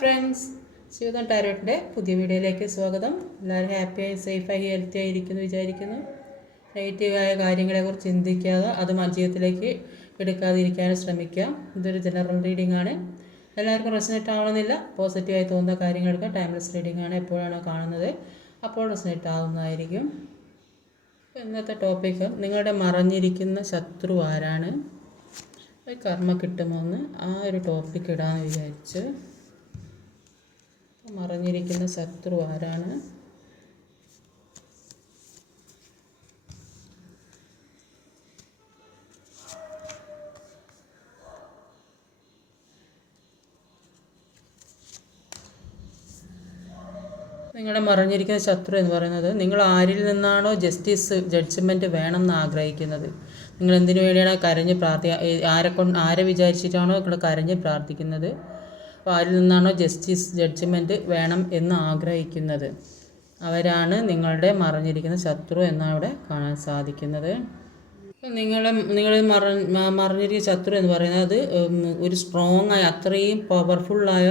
Friends, ജീവിതം ടാരോട്ടിൻ്റെ പുതിയ വീഡിയോയിലേക്ക് സ്വാഗതം. എല്ലാവരും ഹാപ്പിയായി സേഫായി ഹെൽത്തിയായി ഇരിക്കുന്നു വിചാരിക്കുന്നു. നെഗറ്റീവായ കാര്യങ്ങളെക്കുറിച്ച് ചിന്തിക്കാതെ അത് ജീവിതത്തിലേക്ക് എടുക്കാതിരിക്കാനും ശ്രമിക്കുക. ഇതൊരു ജനറൽ റീഡിംഗ് ആണ്. എല്ലാവർക്കും റെസനേറ്റ് ആവണമെന്നില്ല. പോസിറ്റീവായി തോന്നുന്ന കാര്യങ്ങൾ എടുക്കുക. ടൈംലെസ് റീഡിംഗ് ആണ്. എപ്പോഴാണോ കാണുന്നത് അപ്പോൾ റെസനേറ്റ് ആവുന്നതായിരിക്കും. ഇന്നത്തെ ടോപ്പിക്ക് നിങ്ങളുടെ മറഞ്ഞിരിക്കുന്ന ശത്രു ആരാണ്, കർമ്മ കിട്ടുമെന്ന് ആ ഒരു ടോപ്പിക്ക് ഇടാമെന്ന് വിചാരിച്ച്. മറഞ്ഞിരിക്കുന്ന ശത്രു ആരാണ്, നിങ്ങളുടെ മറഞ്ഞിരിക്കുന്ന ശത്രു എന്ന് പറയുന്നത് നിങ്ങൾ ആരിൽ നിന്നാണോ ജഡ്ജ്മെൻറ്റ് വേണമെന്ന് ആഗ്രഹിക്കുന്നത്, നിങ്ങൾ എന്തിനു വേണ്ടിയാണ് ആരെ വിചാരിച്ചിട്ടാണോ നിങ്ങൾ കരഞ്ഞ് പ്രാർത്ഥിക്കുന്നത്, അപ്പോൾ ആരിൽ നിന്നാണോ ജഡ്ജ്മെൻറ്റ് വേണം എന്ന് ആഗ്രഹിക്കുന്നത് അവരാണ് നിങ്ങളുടെ മറഞ്ഞിരിക്കുന്ന ശത്രു എന്നാണ് ഇവിടെ കാണാൻ സാധിക്കുന്നത്. നിങ്ങൾ മറിഞ്ഞിരിക്കുന്ന ശത്രു എന്ന് പറയുന്നത് ഒരു സ്ട്രോങ് ആയ അത്രയും പവർഫുള്ളായ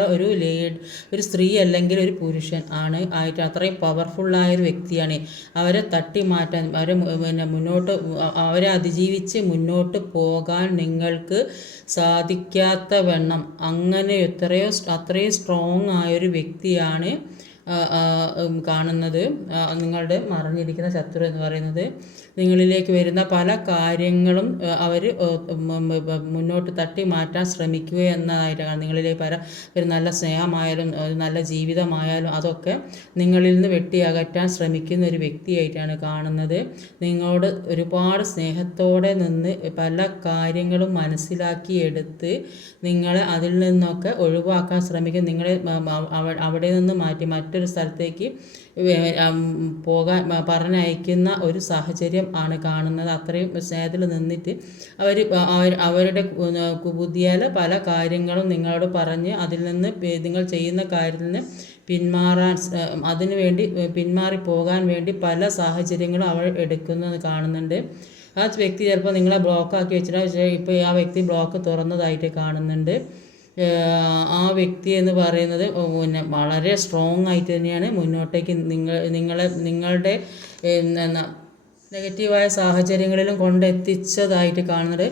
ഒരു സ്ത്രീ അല്ലെങ്കിൽ ഒരു പുരുഷൻ ആണ് ആയിട്ട് അത്രയും പവർഫുള്ളായ ഒരു വ്യക്തിയാണ്. അവരെ തട്ടി മാറ്റാൻ അവരെ അതിജീവിച്ച് മുന്നോട്ട് പോകാൻ നിങ്ങൾക്ക് സാധിക്കാത്ത വണ്ണം അങ്ങനെ അത്രയും സ്ട്രോങ് ആയൊരു വ്യക്തിയാണ് കാണുന്നത്. നിങ്ങളുടെ മറഞ്ഞിരിക്കുന്ന ശത്രു എന്ന് പറയുന്നത് നിങ്ങളിലേക്ക് വരുന്ന പല കാര്യങ്ങളും അവർ മുന്നോട്ട് തട്ടി മാറ്റാൻ ശ്രമിക്കുക എന്നതായിട്ടാണ്. നിങ്ങളിലേക്ക് ഒരു നല്ല സ്നേഹമായാലും ഒരു നല്ല ജീവിതമായാലും അതൊക്കെ നിങ്ങളിൽ നിന്ന് വെട്ടിയകറ്റാൻ ശ്രമിക്കുന്ന ഒരു വ്യക്തിയായിട്ടാണ് കാണുന്നത്. നിങ്ങളോട് ഒരുപാട് സ്നേഹത്തോടെ നിന്ന് പല കാര്യങ്ങളും മനസ്സിലാക്കിയെടുത്ത് നിങ്ങളെ അതിൽ നിന്നൊക്കെ ഒഴിവാക്കാൻ ശ്രമിക്കും. നിങ്ങളെ അവിടെ നിന്ന് മാറ്റി മറ്റൊരു സ്ഥലത്തേക്ക് പോകാൻ പറഞ്ഞയക്കുന്ന ഒരു സാഹചര്യം ആണ് കാണുന്നത്. അത്രയും സ്നേഹത്തിൽ നിന്നിട്ട് അവരുടെ ബുദ്ധിയാൽ പല കാര്യങ്ങളും നിങ്ങളോട് പറഞ്ഞ് അതിൽ നിന്ന് നിങ്ങൾ ചെയ്യുന്ന കാര്യത്തിൽ നിന്ന് പിന്മാറി പോകാൻ വേണ്ടി പല സാഹചര്യങ്ങളും അവർ എടുക്കുന്നത് കാണുന്നുണ്ട്. ആ വ്യക്തി ചിലപ്പോൾ നിങ്ങളെ ബ്ലോക്കാക്കി വെച്ചിട്ട് പക്ഷേ ഇപ്പോൾ ആ വ്യക്തി ബ്ലോക്ക് തുറന്നതായിട്ട് കാണുന്നുണ്ട്. ആ വ്യക്തി എന്ന് പറയുന്നത് വളരെ സ്ട്രോങ് ആയിട്ട് തന്നെയാണ് മുന്നോട്ടേക്ക് നിങ്ങളുടെ നെഗറ്റീവായ സാഹചര്യങ്ങളിലും കൊണ്ടെത്തിച്ചതായിട്ട് കാണുന്നത്.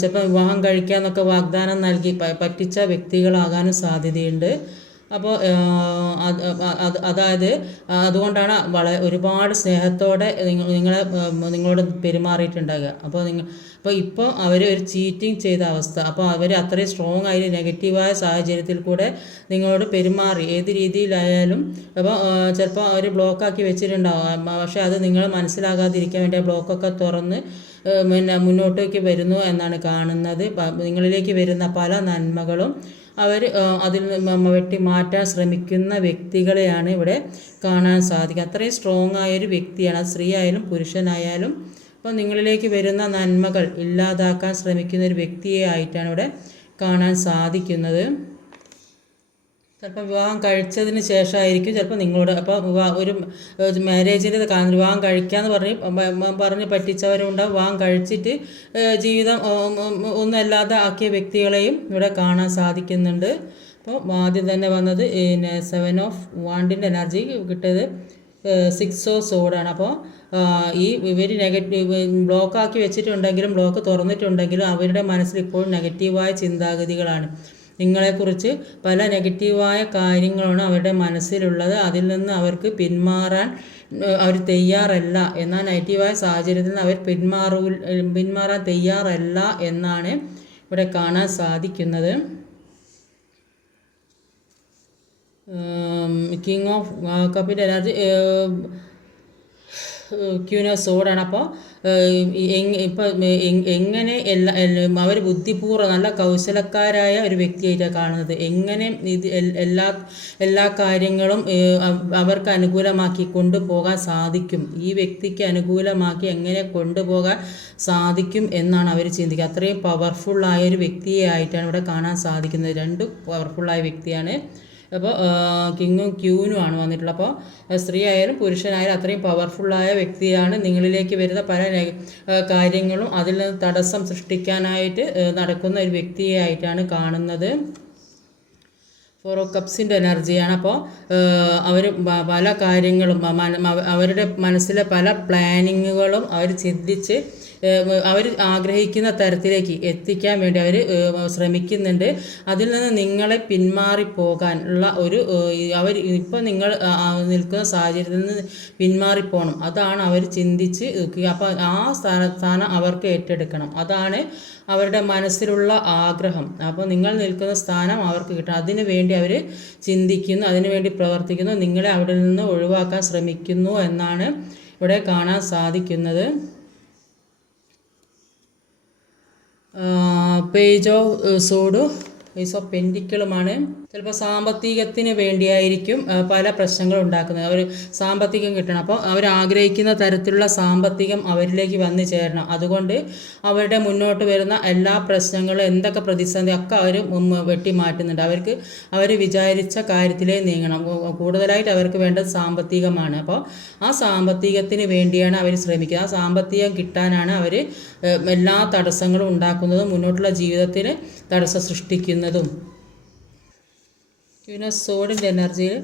ചിലപ്പോൾ വിവാഹം കഴിക്കാമെന്നൊക്കെ വാഗ്ദാനം നൽകി പറ്റിച്ച വ്യക്തികളാകാനും സാധ്യതയുണ്ട്. അപ്പോൾ അതായത് അതുകൊണ്ടാണ് ഒരുപാട് സ്നേഹത്തോടെ നിങ്ങളോട് പെരുമാറിയിട്ടുണ്ടാകുക. അപ്പോൾ ഇപ്പോൾ അവർ ഒരു ചീറ്റിംഗ് ചെയ്ത അവസ്ഥ, അപ്പോൾ അവർ അത്രയും സ്ട്രോങ് ആയി നെഗറ്റീവായ സാഹചര്യത്തിൽ കൂടെ നിങ്ങളോട് പെരുമാറി ഏത് രീതിയിലായാലും. അപ്പോൾ ചിലപ്പോൾ അവർ ബ്ലോക്കാക്കി വെച്ചിട്ടുണ്ടാവും. പക്ഷേ അത് നിങ്ങൾ മനസ്സിലാകാതിരിക്കാൻ വേണ്ടി ആ ബ്ലോക്കൊക്കെ തുറന്ന് മുന്നോട്ടേക്ക് വരുന്നു എന്നാണ് കാണുന്നത്. നിങ്ങളിലേക്ക് വരുന്ന പല നന്മകളും അവർ അതിൽ വെട്ടി മാറ്റാൻ ശ്രമിക്കുന്ന വ്യക്തികളെയാണ് ഇവിടെ കാണാൻ സാധിക്കുക. അത്രയും സ്ട്രോങ് ആയൊരു വ്യക്തിയാണ്. അത് സ്ത്രീ ആയാലും പുരുഷനായാലും. അപ്പോൾ നിങ്ങളിലേക്ക് വരുന്ന നന്മകൾ ഇല്ലാതാക്കാൻ ശ്രമിക്കുന്ന ഒരു വ്യക്തിയെ ആയിട്ടാണ് ഇവിടെ കാണാൻ സാധിക്കുന്നത്. ചിലപ്പോൾ വിവാഹം കഴിച്ചതിന് ശേഷമായിരിക്കും ചിലപ്പോൾ നിങ്ങളോട്. അപ്പോൾ ഒരു മാരേജിൻ്റെ വിവാഹം കഴിക്കാമെന്ന് പറഞ്ഞ് പറ്റിച്ചവരുണ്ടാവും. വിവാഹം കഴിച്ചിട്ട് ജീവിതം ഒന്നല്ലാതെ ആക്കിയ വ്യക്തികളെയും ഇവിടെ കാണാൻ സാധിക്കുന്നുണ്ട്. അപ്പോൾ ആദ്യം തന്നെ വന്നത് 7 ഓഫ് വാണ്ടിൻ്റെ എനർജി കിട്ടിയത് 6 ഓഫ് സോഡാണ്. അപ്പോൾ ഇവർ ബ്ലോക്കാക്കി വെച്ചിട്ടുണ്ടെങ്കിലും ബ്ലോക്ക് തുറന്നിട്ടുണ്ടെങ്കിലും അവരുടെ മനസ്സിൽ ഇപ്പോഴും നെഗറ്റീവായ ചിന്താഗതികളാണ്. നിങ്ങളെക്കുറിച്ച് പല നെഗറ്റീവായ കാര്യങ്ങളാണ് അവരുടെ മനസ്സിലുള്ളത്. അതിൽ നിന്ന് അവർക്ക് പിന്മാറാൻ അവർ തയ്യാറല്ല. എന്നാൽ നെഗറ്റീവായ സാഹചര്യത്തിൽ നിന്ന് അവർ പിന്മാറാൻ തയ്യാറല്ല എന്നാണ് ഇവിടെ കാണാൻ സാധിക്കുന്നത്. കിങ് ഓഫ് കപ്പിൻ്റെ എനർജി ക്യൂൻ ഓഫ് സോഡാണ്. അപ്പോൾ എങ്ങനെ അവർ ബുദ്ധിപൂർവ്വം നല്ല കൗശലക്കാരായ ഒരു വ്യക്തിയായിട്ടാണ് കാണുന്നത്. എങ്ങനെ എല്ലാ കാര്യങ്ങളും അവർക്ക് അനുകൂലമാക്കി കൊണ്ടുപോകാൻ സാധിക്കും, ഈ വ്യക്തിക്ക് അനുകൂലമാക്കി എങ്ങനെ കൊണ്ടുപോകാൻ സാധിക്കും എന്നാണ് അവർ ചിന്തിക്കുക. അത്രയും പവർഫുള്ളായൊരു വ്യക്തിയെ ആയിട്ടാണ് ഇവിടെ കാണാൻ സാധിക്കുന്നത്. രണ്ടും പവർഫുള്ളായ വ്യക്തിയാണ്. അപ്പോൾ കിങ്ങും ക്യൂനുമാണ് വന്നിട്ടുള്ളത്. അപ്പോൾ സ്ത്രീ ആയാലും പുരുഷനായാലും അത്രയും പവർഫുള്ളായ വ്യക്തിയാണ്. നിങ്ങളിലേക്ക് വരുന്ന പല കാര്യങ്ങളും അതിൽ നിന്ന് തടസ്സം സൃഷ്ടിക്കാനായിട്ട് നടക്കുന്ന ഒരു വ്യക്തിയെ ആയിട്ടാണ് കാണുന്നത്. ഫോർ ഓഫ് കപ്സിൻ്റെ എനർജിയാണ്. അപ്പോൾ അവർ പല കാര്യങ്ങളും അവരുടെ മനസ്സിലെ പല പ്ലാനിങ്ങുകളും അവർ ചിന്തിച്ച് അവർ ആഗ്രഹിക്കുന്ന തരത്തിലേക്ക് എത്തിക്കാൻ വേണ്ടി അവർ ശ്രമിക്കുന്നുണ്ട്. അതിൽ നിന്ന് നിങ്ങളെ പിന്മാറിപ്പോകാനുള്ള ഒരു അവർ ഇപ്പോൾ നിങ്ങൾ നിൽക്കുന്ന സാഹചര്യത്തിൽ നിന്ന് പിന്മാറിപ്പോകണം, അതാണ് അവർ ചിന്തിച്ച്. അപ്പോൾ ആ സ്ഥാനം അവർക്ക് ഏറ്റെടുക്കണം, അതാണ് അവരുടെ മനസ്സിലുള്ള ആഗ്രഹം. അപ്പോൾ നിങ്ങൾ നിൽക്കുന്ന സ്ഥാനം അവർക്ക് കിട്ടണം, അതിനു വേണ്ടി അവർ ചിന്തിക്കുന്നു, അതിനു വേണ്ടി പ്രവർത്തിക്കുന്നു, നിങ്ങളെ അവിടെ നിന്ന് ഒഴിവാക്കാൻ ശ്രമിക്കുന്നു എന്നാണ് ഇവിടെ കാണാൻ സാധിക്കുന്നത്. Page of sword, page of പെൻഡിക്കിളുമാണ്. ചിലപ്പോൾ സാമ്പത്തികത്തിന് വേണ്ടിയായിരിക്കും പല പ്രശ്നങ്ങളും ഉണ്ടാക്കുന്നത്. അവർ സാമ്പത്തികം കിട്ടണം, അപ്പോൾ അവർ ആഗ്രഹിക്കുന്ന തരത്തിലുള്ള സാമ്പത്തികം അവരിലേക്ക് വന്നു ചേരണം. അതുകൊണ്ട് അവരുടെ മുന്നോട്ട് വരുന്ന എല്ലാ പ്രശ്നങ്ങളും, എന്തൊക്കെ പ്രതിസന്ധി ഒക്കെ അവർ വെട്ടി മാറ്റുന്നുണ്ട്. അവർ വിചാരിച്ച കാര്യത്തിലേ നീങ്ങണം. കൂടുതലായിട്ട് അവർക്ക് വേണ്ടത് സാമ്പത്തികമാണ്. അപ്പോൾ ആ സാമ്പത്തികത്തിന് വേണ്ടിയാണ് അവർ ശ്രമിക്കുക. ആ സാമ്പത്തികം കിട്ടാനാണ് അവർ എല്ലാ തടസ്സങ്ങളും ഉണ്ടാക്കുന്നതും മുന്നോട്ടുള്ള ജീവിതത്തിന് തടസ്സം സൃഷ്ടിക്കുന്നതും. സോഡിൻ്റെ എനർജിയിൽ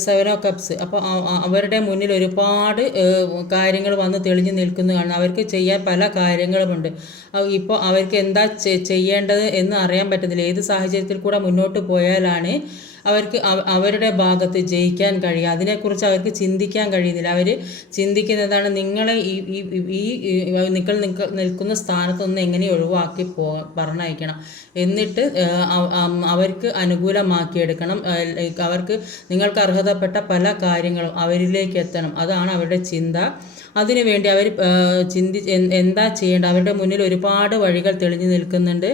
7 ഓഫ് കപ്സ്. അപ്പോൾ അവരുടെ മുന്നിൽ ഒരുപാട് കാര്യങ്ങൾ വന്ന് തെളിഞ്ഞു നിൽക്കുന്നതാണ്. അവർക്ക് ചെയ്യാൻ പല കാര്യങ്ങളുമുണ്ട്. ഇപ്പോൾ അവർക്ക് എന്താ ചെയ്യേണ്ടത് എന്ന് അറിയാൻ പറ്റുന്നില്ല. ഏത് സാഹചര്യത്തിൽ കൂടെ മുന്നോട്ട് പോയാലാണ് അവർക്ക് അവരുടെ ഭാഗത്ത് ജയിക്കാൻ കഴിയുക, അതിനെക്കുറിച്ച് അവർക്ക് ചിന്തിക്കാൻ കഴിയുന്നില്ല. അവർ ചിന്തിക്കുന്നതാണ് നിങ്ങളെ ഈ നിൽക്കുന്ന സ്ഥാനത്തൊന്ന് എങ്ങനെ ഒഴിവാക്കി പറഞ്ഞയക്കണം, എന്നിട്ട് അവർക്ക് അനുകൂലമാക്കിയെടുക്കണം. അവർക്ക് നിങ്ങൾക്ക് അർഹതപ്പെട്ട പല കാര്യങ്ങളും അവരിലേക്ക് എത്തണം, അതാണ് അവരുടെ ചിന്ത. അതിനുവേണ്ടി അവർ എന്താ ചെയ്യേണ്ടത്, അവരുടെ മുന്നിൽ ഒരുപാട് വഴികൾ തെളിഞ്ഞു നിൽക്കുന്നുണ്ട്.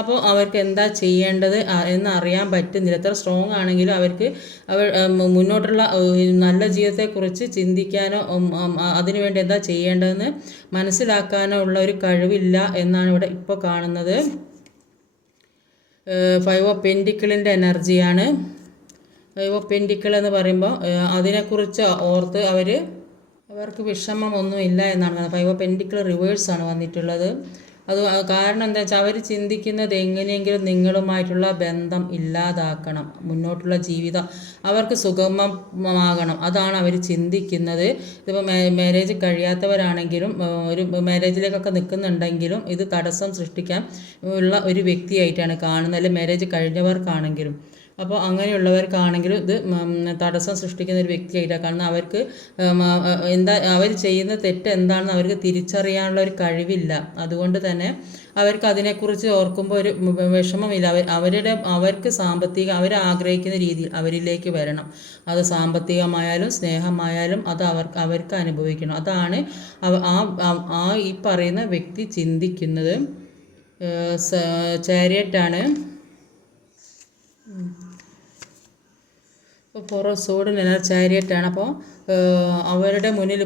അപ്പോൾ അവർക്ക് എന്താ ചെയ്യേണ്ടത് എന്ന് അറിയാൻ പറ്റുന്നില്ല. എത്ര സ്ട്രോങ് ആണെങ്കിലും അവർക്ക് മുന്നോട്ടുള്ള നല്ല ജീവിതത്തെക്കുറിച്ച് ചിന്തിക്കാനോ അതിനുവേണ്ടി എന്താ ചെയ്യേണ്ടതെന്ന് മനസ്സിലാക്കാനോ ഉള്ള ഒരു കഴിവില്ല എന്നാണ് ഇവിടെ ഇപ്പോൾ കാണുന്നത്. 5 ഓഫ് പെൻഡിക്കിളിൻ്റെ എനർജിയാണ്. 5 ഓഫ് പെൻഡിക്കിൾ എന്ന് പറയുമ്പോൾ അതിനെക്കുറിച്ച് ഓർത്ത് അവർക്ക് വിഷമമൊന്നുമില്ല എന്നാണ്. 5 ഓഫ് പെൻഡിക്കിൾ റിവേഴ്സാണ് വന്നിട്ടുള്ളത്. അത് കാരണം എന്താ വെച്ചാൽ അവർ ചിന്തിക്കുന്നത് എങ്ങനെയെങ്കിലും നിങ്ങളുമായിട്ടുള്ള ബന്ധം ഇല്ലാതാക്കണം, മുന്നോട്ടുള്ള ജീവിതം അവർക്ക് സുഗമമാകണം, അതാണ് അവർ ചിന്തിക്കുന്നത്. ഇതിപ്പോൾ മാരേജ് കഴിയാത്തവരാണെങ്കിലും ഒരു മാരേജിലേക്കൊക്കെ നിൽക്കുന്നുണ്ടെങ്കിലും ഇത് തടസ്സം സൃഷ്ടിക്കാൻ ഉള്ള ഒരു വ്യക്തിയായിട്ടാണ് കാണുന്നത്, അല്ലെങ്കിൽ മാരേജ് കഴിഞ്ഞവർക്കാണെങ്കിലും. അപ്പോൾ അങ്ങനെയുള്ളവർക്കാണെങ്കിലും ഇത് തടസ്സം സൃഷ്ടിക്കുന്ന ഒരു വ്യക്തിയായിട്ടാണ് കാണുന്നത്. അവർക്ക് അവർ ചെയ്യുന്ന തെറ്റ് എന്താണെന്ന് അവർക്ക് തിരിച്ചറിയാനുള്ള ഒരു കഴിവില്ല. അതുകൊണ്ട് തന്നെ അവർക്ക് അതിനെക്കുറിച്ച് ഓർക്കുമ്പോൾ ഒരു വിഷമമില്ല. അവർക്ക് അവർ ആഗ്രഹിക്കുന്ന രീതിയിൽ അവരിലേക്ക് വരണം. അത് സാമ്പത്തികമായാലും സ്നേഹമായാലും അത് അവർക്ക് അനുഭവിക്കണം. അതാണ് ഈ പറയുന്ന വ്യക്തി ചിന്തിക്കുന്നത്. ചാരിയറ്റാണ്. ഫോർ ഓഫ് സോഡിന് ചാരിയറ്റാണ്. അപ്പോൾ അവരുടെ മുന്നിൽ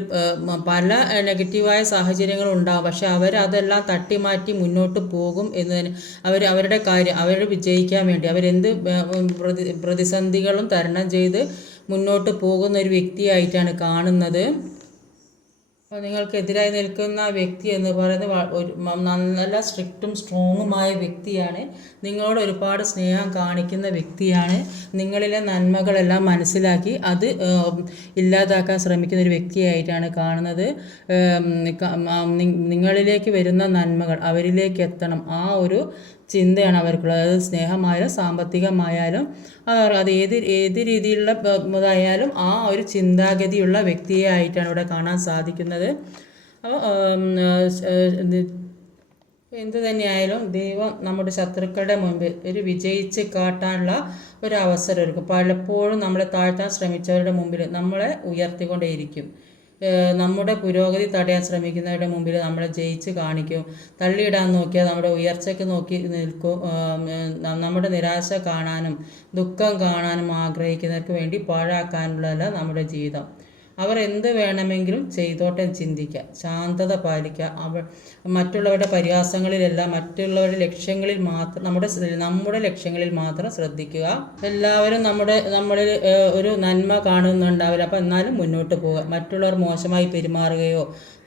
പല നെഗറ്റീവായ സാഹചര്യങ്ങളും ഉണ്ടാകും, പക്ഷെ അവരതെല്ലാം തട്ടിമാറ്റി മുന്നോട്ട് പോകും എന്നതിന് അവരുടെ കാര്യം അവർ വിജയിക്കാൻ വേണ്ടി അവരെന്ത് പ്രതിസന്ധികളും തരണം ചെയ്ത് മുന്നോട്ട് പോകുന്ന ഒരു വ്യക്തിയായിട്ടാണ് കാണുന്നത്. അപ്പോൾ നിങ്ങൾക്കെതിരായി നിൽക്കുന്ന വ്യക്തി എന്ന് പറയുന്നത് നല്ല സ്ട്രിക്റ്റും സ്ട്രോങ്ങുമായ വ്യക്തിയാണ്. നിങ്ങളോട് ഒരുപാട് സ്നേഹം കാണിക്കുന്ന വ്യക്തിയാണ്. നിങ്ങളിലെ നന്മകളെല്ലാം മനസ്സിലാക്കി അത് ഇല്ലാതാക്കാൻ ശ്രമിക്കുന്ന ഒരു വ്യക്തിയായിട്ടാണ് കാണുന്നത്. നിങ്ങളിലേക്ക് വരുന്ന നന്മകൾ അവരിലേക്ക് എത്തണം, ആ ഒരു ചിന്തയാണ് അവർക്കുള്ളത്. അത് സ്നേഹമായാലും സാമ്പത്തികമായാലും അത് ഏത് രീതിയിലുള്ള ഇതായാലും ആ ഒരു ചിന്താഗതിയുള്ള വ്യക്തിയെ ആയിട്ടാണ് ഇവിടെ കാണാൻ സാധിക്കുന്നത്. അപ്പോൾ എന്ത് തന്നെയായാലും ദൈവം നമ്മുടെ ശത്രുക്കളുടെ മുൻപിൽ ഒരു വിജയിച്ച് കാട്ടാനുള്ള ഒരു അവസരം ഒരുക്കും. പലപ്പോഴും നമ്മളെ താഴ്ത്താൻ ശ്രമിച്ചവരുടെ മുമ്പിൽ നമ്മളെ ഉയർത്തിക്കൊണ്ടേയിരിക്കും. നമ്മുടെ പുരോഗതി തടയാൻ ശ്രമിക്കുന്നവരുടെ മുമ്പിൽ നമ്മളെ ജയിച്ച് കാണിക്കും. തള്ളിയിടാൻ നോക്കിയാൽ നമ്മുടെ ഉയർച്ചയ്ക്ക് നോക്കി നിൽക്കും. നമ്മുടെ നിരാശ കാണാനും ദുഃഖം കാണാനും ആഗ്രഹിക്കുന്നവർക്ക് വേണ്ടി പാഴാക്കാനുള്ളതല്ല നമ്മുടെ ജീവിതം. അവർ എന്ത് വേണമെങ്കിലും ചെയ്തോട്ടെ ചിന്തിക്കുക, ശാന്തത പാലിക്കുക. മറ്റുള്ളവരുടെ പരിഹാസങ്ങളിലല്ല, മറ്റുള്ളവരുടെ ലക്ഷ്യങ്ങളിൽ മാത്രം നമ്മുടെ ലക്ഷ്യങ്ങളിൽ മാത്രം ശ്രദ്ധിക്കുക. എല്ലാവരും നമ്മളിൽ ഒരു നന്മ കാണുന്നുണ്ടാവില്ല, അപ്പോൾ എന്നാലും മുന്നോട്ട് പോവുക. മറ്റുള്ളവർ മോശമായി പെരുമാറുകയോ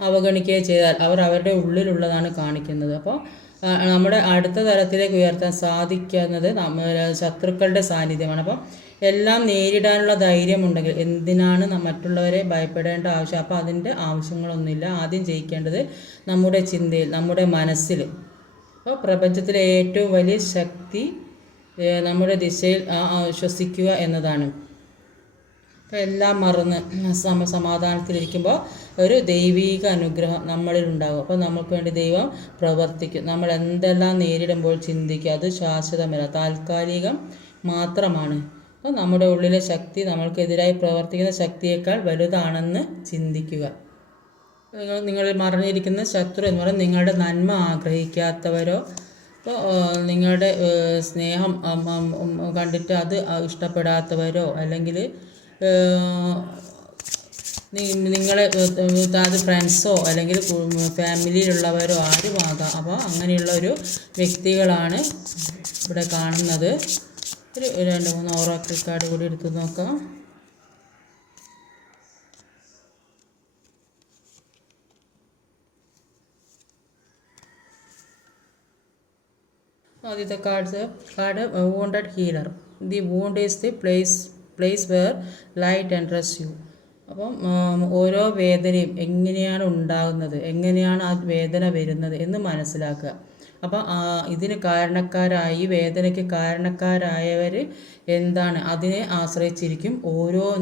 അവഗണിക്കുകയോ ചെയ്താൽ അവരുടെ ഉള്ളിലുള്ളതാണ് കാണിക്കുന്നത്. അപ്പോൾ നമ്മുടെ അടുത്ത തലത്തിലേക്ക് ഉയർത്താൻ സാധിക്കുന്നത് ശത്രുക്കളുടെ സാന്നിധ്യമാണ്. അപ്പം എല്ലാം നേരിടാനുള്ള ധൈര്യമുണ്ടെങ്കിൽ എന്തിനാണ് മറ്റുള്ളവരെ ഭയപ്പെടേണ്ട ആവശ്യം? അപ്പോൾ അതിൻ്റെ ആവശ്യങ്ങളൊന്നുമില്ല. ആദ്യം ജയിക്കേണ്ടത് നമ്മുടെ ചിന്തയിൽ, നമ്മുടെ മനസ്സിൽ. അപ്പോൾ പ്രപഞ്ചത്തിലെ ഏറ്റവും വലിയ ശക്തി നമ്മുടെ ദിശയിൽ ശ്വസിക്കുക എന്നതാണ്. അപ്പോൾ എല്ലാം മറന്ന് സമാധാനത്തിലിരിക്കുമ്പോൾ ഒരു ദൈവീക അനുഗ്രഹം നമ്മളിൽ ഉണ്ടാകും. അപ്പോൾ നമുക്ക് വേണ്ടി ദൈവം പ്രവർത്തിക്കും. നമ്മൾ എന്തെല്ലാം നേരിടുമ്പോൾ ചിന്തിക്കുക, അത് ശാശ്വതമല്ല, താൽക്കാലികം മാത്രമാണ്. അപ്പോൾ നമ്മുടെ ഉള്ളിലെ ശക്തി നമ്മൾക്കെതിരായി പ്രവർത്തിക്കുന്ന ശക്തിയേക്കാൾ വലുതാണെന്ന് ചിന്തിക്കുക. നിങ്ങളിൽ മറഞ്ഞിരിക്കുന്ന ശത്രു എന്ന് പറയുന്നത് നിങ്ങളുടെ നന്മ ആഗ്രഹിക്കാത്തവരോ, അപ്പോൾ നിങ്ങളുടെ സ്നേഹം കണ്ടിട്ട് അത് ഇഷ്ടപ്പെടാത്തവരോ, അല്ലെങ്കിൽ നിങ്ങളെ അത് ഫ്രണ്ട്സോ അല്ലെങ്കിൽ ഫാമിലിയിലുള്ളവരോ ആരുമാകാം. അപ്പോൾ അങ്ങനെയുള്ള ഒരു വ്യക്തികളാണ് ഇവിടെ കാണുന്നത്. ഒരു 2-3 ഓറാക്കിൾ കാർഡ് കൂടി എടുത്ത് നോക്കാം. ആദ്യത്തെ card wounded healer. The wound is the place where light enters you. അപ്പം ഓരോ വേദനയും എങ്ങനെയാണ് ഉണ്ടാകുന്നത്, എങ്ങനെയാണ് ആ വേദന വരുന്നത് എന്ന് മനസ്സിലാക്കുക. അപ്പം ഇതിന് കാരണക്കാരായി, വേദനയ്ക്ക് കാരണക്കാരായവർ എന്താണ്, അതിനെ ആശ്രയിച്ചിരിക്കും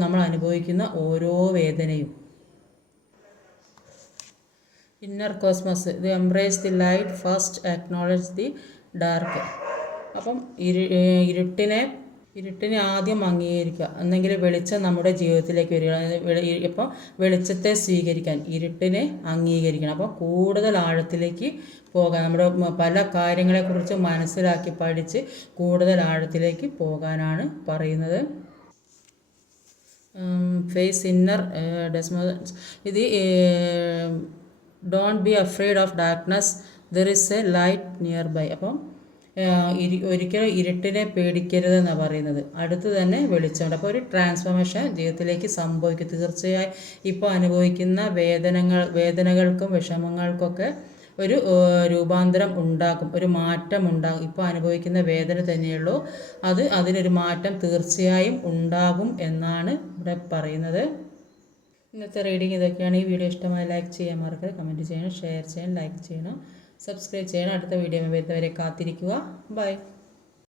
നമ്മൾ അനുഭവിക്കുന്ന ഓരോ വേദനയും. Inner Cosmas, the embrace the light, first acknowledge the dark. അപ്പം ഇരുട്ടിനെ ആദ്യം അംഗീകരിക്കുക, എന്നെങ്കിൽ വെളിച്ചം നമ്മുടെ ജീവിതത്തിലേക്ക് വരിക. ഇപ്പം വെളിച്ചത്തെ സ്വീകരിക്കാൻ ഇരുട്ടിനെ അംഗീകരിക്കണം. അപ്പോൾ കൂടുതൽ ആഴത്തിലേക്ക് പോകാൻ, നമ്മുടെ പല കാര്യങ്ങളെക്കുറിച്ച് മനസ്സിലാക്കി പഠിച്ച് കൂടുതൽ ആഴത്തിലേക്ക് പോകാനാണ് പറയുന്നത്. Face inner demons. ഇത് don't be afraid of darkness, there is a light nearby. അപ്പം ഒരിക്കലും ഇരുട്ടിനെ പേടിക്കരുതെന്നാണ് പറയുന്നത്. അടുത്ത് തന്നെ വെളിച്ചമുണ്ട്. അപ്പോൾ ഒരു ട്രാൻസ്ഫോർമേഷൻ ജീവിതത്തിലേക്ക് സംഭവിക്കും. തീർച്ചയായും ഇപ്പോൾ അനുഭവിക്കുന്ന വേദനകൾക്കും വിഷമങ്ങൾക്കൊക്കെ ഒരു രൂപാന്തരം ഉണ്ടാകും, ഒരു മാറ്റം ഉണ്ടാകും. ഇപ്പോൾ അനുഭവിക്കുന്ന വേദന തന്നെയുള്ളൂ, അതിനൊരു മാറ്റം തീർച്ചയായും ഉണ്ടാകും എന്നാണ് ഇവിടെ പറയുന്നത്. ഇന്നത്തെ റീഡിങ് ഇതൊക്കെയാണ്. ഈ വീഡിയോ ഇഷ്ടമായി ലൈക്ക് ചെയ്യാൻ മറക്കരുത്, കമൻറ്റ് ചെയ്യണം, ഷെയർ ചെയ്യണം, ലൈക്ക് ചെയ്യണം, സബ്സ്ക്രൈബ് ചെയ്യണം. അടുത്ത വീഡിയോ വരുന്നവരെ കാത്തിരിക്കുക. ബൈ.